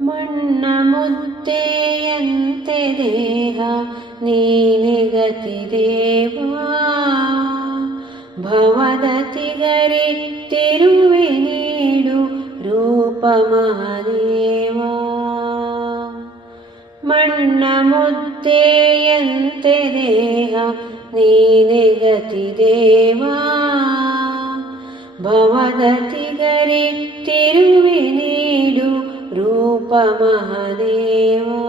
ಮಣ್ಣ ಮುದ್ದೆಯಂತೆ ದೇಹ ನೀನೆ ಗತಿ ದೇವಾ. ಭವದ ತಿಗರಿ ತಿರುವೆ ನೀಡು ರೂಪ ಮಹಾದೇವಾ ಮಣ್ಣ ಮುದ್ದೆಯಂತೆ ದೇಹ ನೀನೆ ಗತಿ ದೇವಾ. ಭವದ ತಿಗರಿ ತಿರುವೆ ನೀಡು ರೂಪ ಮಹಾದೇವಾ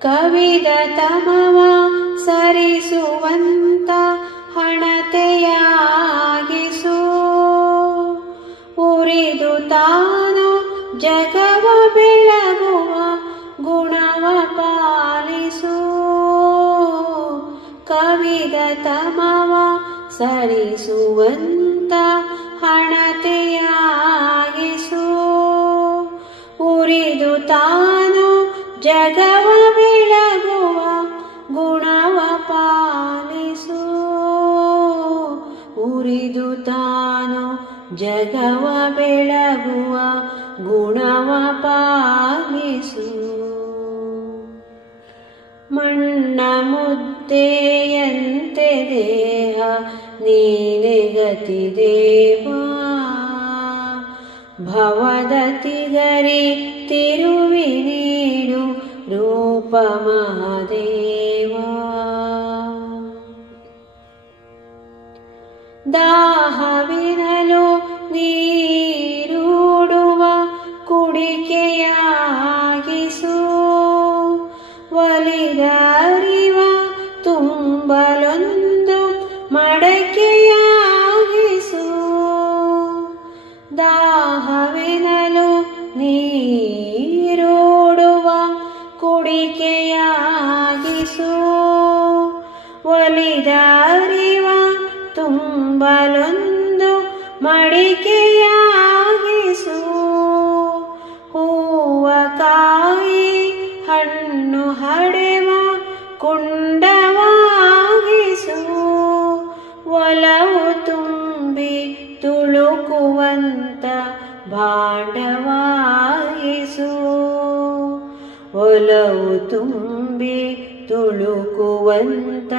ಕವಿದ ತಮವ ಸರಿಸುವಂತ ಹಣತೆಯಾಗಿಸು ಉರಿದು ತಾನು ಜಗವ ಬೆಳಗುವ ಗುಣವ ಪಾಲಿಸು ಕವಿದ ತಮವ ಸರಿಸುವಂತ ಹಣತೆಯಾಗಿಸು. ಉರಿದು ತಾನು ಜಗವ ಬೆಳಗುವ ಗುಣವ ಪಾಲಿಸು. ಉರಿದು ತಾನು ಜಗವ ಬೆಳಗುವ ಗುಣವ ಪಾಲಿಸು. ಮಣ್ಣ ಮುದ್ದೆಯಂತೆ ದೇಹ ನೀನೆ ಗತಿ ದೇವಾ. ಭವದ ತಿರುವಿ ನೀಡು ರೂಪ ಮಹಾದೇವಾ. ದಾಹವಿನಲು ನೀರೂಡುವ ಕುಡಿಕೆಯಾಗಿಸು ದಾಹವೆನಲು ನೀರೋಡುವ ಕುಡಿಕೆಯಾಗಿಸು. ಒಲಿದರಿವ ತುಂಬಲೊಂದು ಮಡಿಕೆಯಾಗಿಸು. ಹೂವ ಕಾಯಿ ಹಣ್ಣು ಹಡೆವ ಕುಂಡವಾಗಿಸು. ಒಲವು ತುಂಬಿ ತುಳುಕುವಂತ ಭಾಂಡವಾಯಿಸು. ಒಲವು ತುಂಬಿ ತುಳುಕುವಂತ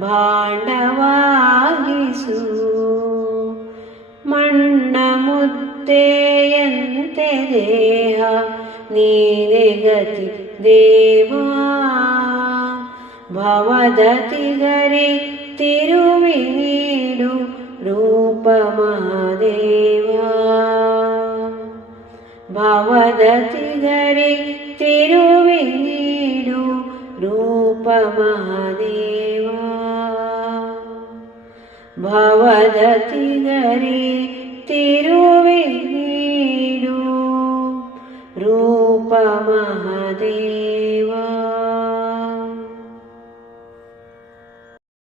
ಭಾಂಡವಾಗಿಸು ಮಣ್ಣ ಮುದ್ದೆಯಂತೆ ದೇಹ ನೀನೆ ಗತಿ ದೇವಾ. ಭವದ ತಿಗರಿ ತಿರುವಿ ನೀಡು ರೂಪ ಮಹಾದೇವಾ ಭವದ ತಿರುವೆ ನೀಡು ರೂಪ ಮಹಾದೇವಾ ಭವದ ತಿರುವೆ ತಿರುವಿ ನೀಡು ರೂಪ ಮಹಾದೇವ